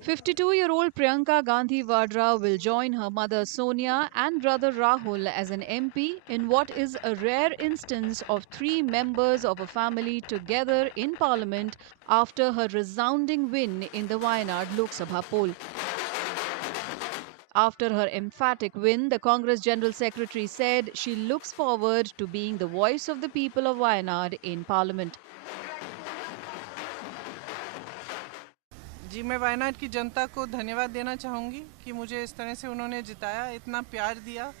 52-year-old Priyanka Gandhi Vadra will join her mother Sonia and brother Rahul as an MP in what is a rare instance of three members of a family together in parliament after her resounding win in the Wayanad Lok Sabha poll. After her emphatic win, the Congress General Secretary said she looks forward to being the voice of the people of Wayanad in parliament. जी, मैं वायनाड की जनता को धन्यवाद देना चाहूँगी कि मुझे इस तरह से उन्होंने जिताया, इतना प्यार दिया,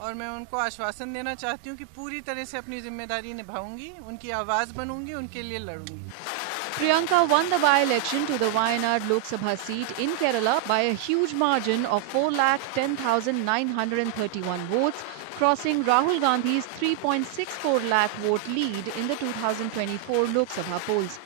और मैं उनको आश्वासन देना चाहती हूँ कि पूरी तरह से अपनी जिम्मेदारी निभाऊंगी, उनकी आवाज़ बनूंगी, उनके लिए लड़ूंगी। Priyanka won the by-election to the Wayanad Lok Sabha seat in Kerala by a huge margin of 4,10,931 votes, crossing Rahul Gandhi's 3.64 lakh vote lead in the 2024 Lok Sabha polls.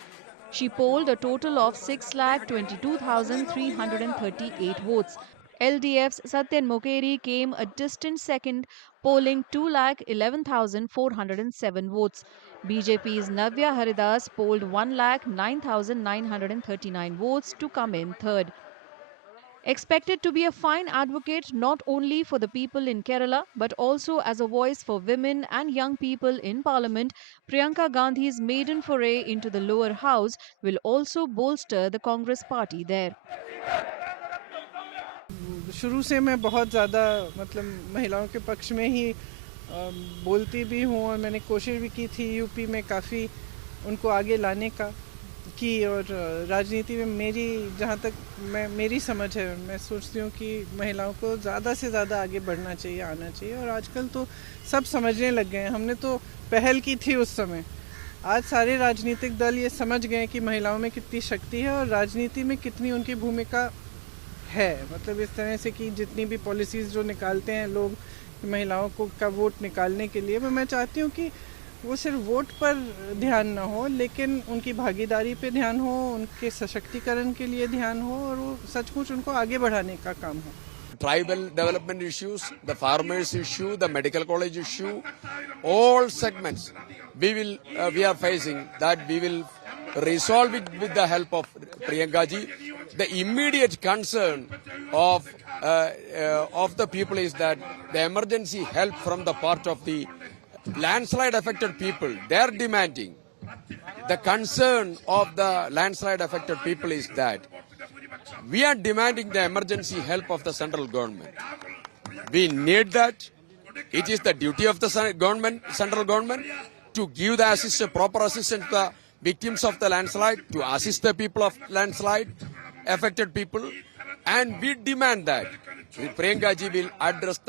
She polled a total of 6,22,338 votes. LDF's Satyan Mokeri came a distant second, polling 2,11,407 votes. BJP's Navya Haridas polled 1,09,939 votes to come in third. Expected to be a fine advocate not only for the people in Kerala but also as a voice for women and young people in parliament, Priyanka Gandhi's maiden foray into the lower house will also bolster the Congress party there. शुरू से मैं बहुत ज़्यादा महिलाओं के पक्ष में ही बोलती भी हूँ, और मैंने कोशिश भी की थी यूपी में काफ़ी उनको आगे लाने की, और राजनीति में जहाँ तक मेरी समझ है, मैं सोचती हूँ कि महिलाओं को ज़्यादा से ज़्यादा आगे बढ़ना चाहिए, आना चाहिए, और आजकल तो सब समझने लग गए हैं। हमने तो पहल की थी उस समय, आज सारे राजनीतिक दल ये समझ गए कि महिलाओं में कितनी शक्ति है और राजनीति में कितनी उनकी भूमिका है। इस तरह से कि जितनी भी पॉलिसीज़ जो निकालते हैं लोग महिलाओं को का वोट निकालने के लिए, मैं चाहती हूँ कि वो सिर्फ वोट पर ध्यान ना हो, लेकिन उनकी भागीदारी पे ध्यान हो, उनके सशक्तिकरण के लिए ध्यान हो, और वो सचमुच उनको आगे बढ़ाने का काम हो। Tribal development issues, the farmers issue, the medical college issue, all segments we are facing that we will resolve it with the help of Priyanka ji. The immediate concern of the people is that the emergency help from the part of the landslide affected people, they are demanding. The concern of the landslide affected people is that we are demanding the emergency help of the central government. We need that. It is the duty of the central government to give the proper assistance to the victims of the landslide, to assist the people of landslide affected people, and we demand that Priyanka ji will address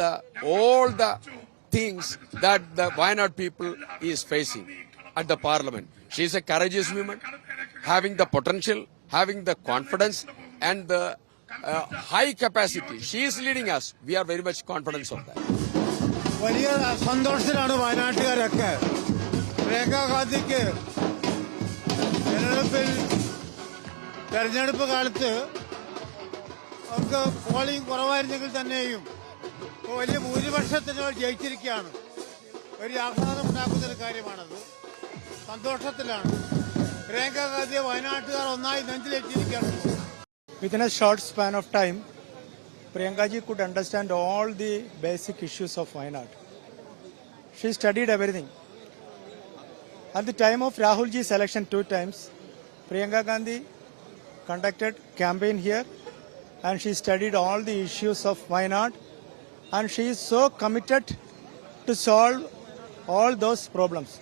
all the things that the Wayanad people is facing at the parliament. She is a courageous woman, having the potential, having the confidence, and the high capacity. She is leading us. We are very much confident of that. വലിയ സന്തോഷത്തിലാണ് വയനാട്ടുകാരൊക്കെ. പ്രിയങ്ക ഗാന്ധിക്ക് തെരഞ്ഞെടുപ്പ് കാലത്ത് അവർക്ക് polling കുറവായിരുന്നെങ്കിൽ തന്നെയും വലിയ ഭൂരിപക്ഷത്തിന് ജയിച്ചിരിക്കുകയാണ്. വലിയ ആഹ്ലാദമുണ്ടാക്കുന്നൊരു കാര്യമാണത്. സന്തോഷത്തിലാണ് പ്രിയങ്ക ഗാന്ധിയെ വയനാട്ടുകാർ ഒന്നായി നെഞ്ചിലേറ്റിരിക്കുകയാണ്. Within a short span of time, Priyanka ji could understand all the basic issues of Wayanad. She studied everything. At the time of Rahul ji's election 2 times, Priyanka Gandhi conducted campaign here, and she studied all the issues of Wayanad, and she is so committed to solve all those problems.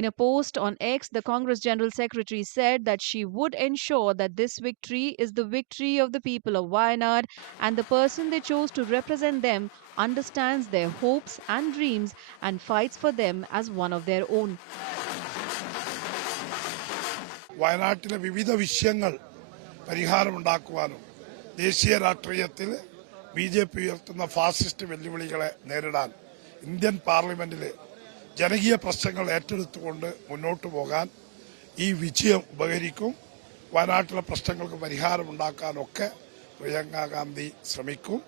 In a post on X, the Congress General Secretary said that she would ensure that this victory is the victory of the people of Wayanad and the person they chose to represent them understands their hopes and dreams and fights for them as one of their own. വയനാട്ടിലെ വിവിധ വിഷയങ്ങൾ പരിഹാരമുണ്ടാക്കുവാനും ദേശീയ രാഷ്ട്രീയത്തിൽ BJP ഉയർത്തുന്ന fascist വെല്ലുവിളികളെ നേരിടാൻ Indian പാർലമെന്റിലെ ജനകീയ പ്രശ്നങ്ങൾ ഏറ്റെടുത്തുകൊണ്ട് മുന്നോട്ട് പോകാൻ ഈ വിജയം ഉപകരിക്കും. വയനാട്ടിലെ പ്രശ്നങ്ങൾക്ക് പരിഹാരമുണ്ടാക്കാനൊക്കെ പ്രിയങ്ക ഗാന്ധി ശ്രമിക്കും.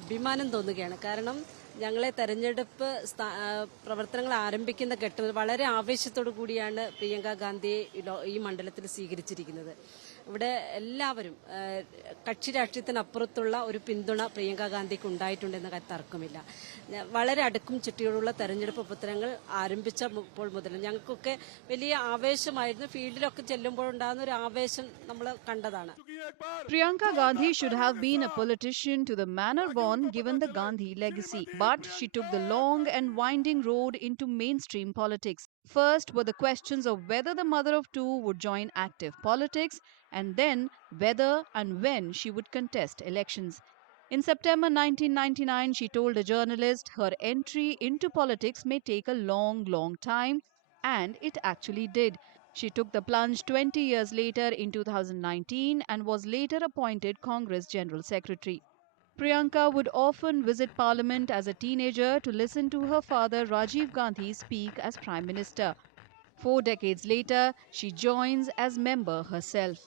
അഭിമാനം തോന്നുകയാണ്. കാരണം ഞങ്ങളെ തെരഞ്ഞെടുപ്പ് പ്രവർത്തനങ്ങൾ ആരംഭിക്കുന്ന ഘട്ടത്തിൽ വളരെ ആവേശത്തോടു കൂടിയാണ് പ്രിയങ്ക ഗാന്ധിയെ ഈ മണ്ഡലത്തിൽ സ്വീകരിച്ചിരിക്കുന്നത്. ഇവിടെ എല്ലാവരും കക്ഷി രാഷ്ട്രീയത്തിനപ്പുറത്തുള്ള ഒരു പിന്തുണ പ്രിയങ്ക ഗാന്ധിക്ക് ഉണ്ടായിട്ടുണ്ടെന്ന കാര്യം തർക്കമില്ല. വളരെ അടുക്കും ചിട്ടയോടുള്ള തെരഞ്ഞെടുപ്പ് പ്രവർത്തനങ്ങൾ ആരംഭിച്ചപ്പോൾ മുതൽ ഞങ്ങൾക്കൊക്കെ വലിയ ആവേശമായിരുന്നു. ഫീൽഡിലൊക്കെ ചെല്ലുമ്പോഴുണ്ടാകുന്ന ഒരു ആവേശം നമ്മൾ കണ്ടതാണ്. Priyanka Gandhi should have been a politician to the manner born given the Gandhi legacy, but she took the long and winding road into mainstream politics. First were the questions of whether the mother of two would join active politics, and then whether and when she would contest elections. In September 1999, she told a journalist her entry into politics may take a long time, and it actually did. She took the plunge 20 years later in 2019 and was later appointed Congress General Secretary. Priyanka would often visit Parliament as a teenager to listen to her father Rajiv Gandhi speak as Prime Minister. 4 decades later, she joins as member herself.